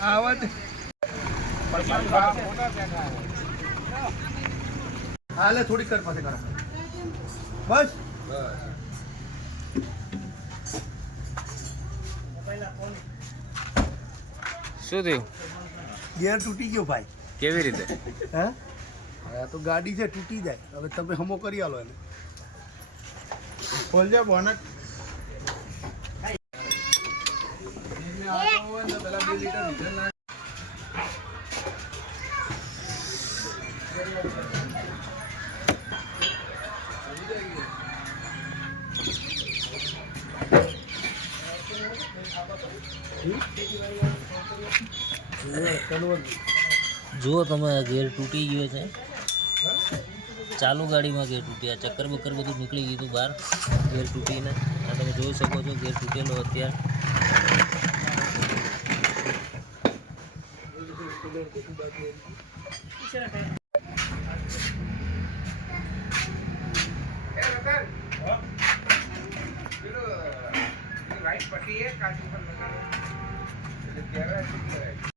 આવત હાલે થોડી કર પાસે કરો બસ શું થયું? ગેર તૂટી ગયો ભાઈ. કેવી રીતે? હે આ તો ગાડી છે તૂટી જાય. હવે તમે હમો કરી આલો એને. ખોલજો બોનટ. જુઓ તમે ગેર તૂટી ગયો છે. ચાલુ ગાડીમાં ગેર તૂટ્યા, ચક્કર બક્કર બધું નીકળી ગયું હતું બહાર ગેર તૂટીને. આ તમે જોઈ શકો છો ગેર તૂટેલો અત્યારે. राइट पट्टी है काजू पर लगा